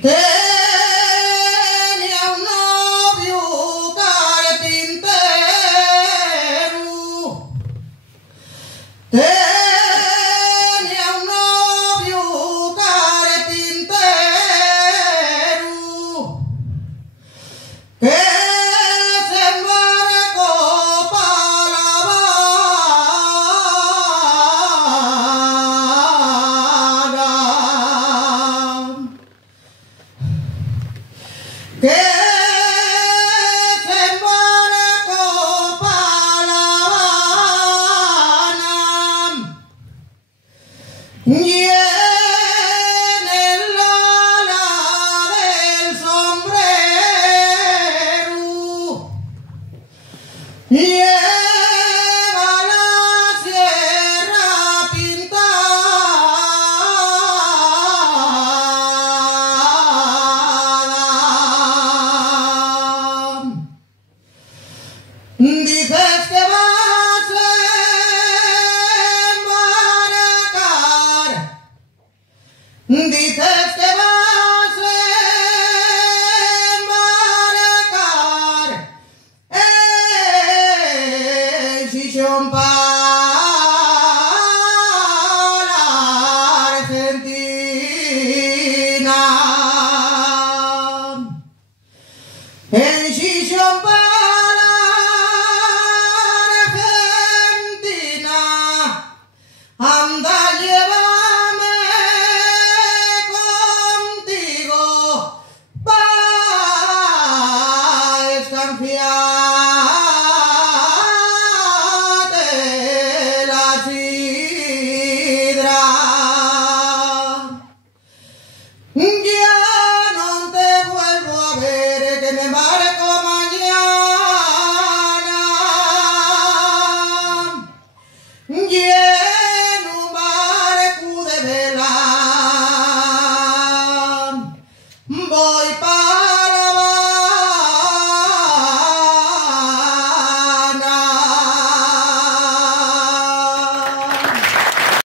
Tenía un novio carpintero. Tenía un novio carpintero que se embarcó para La Habana, que se embarcó para La Habana, y en el ala del sombrero lleva la sierra pintada. Dices que vas a embarcar, dices que vas a embarcar, chichón pa'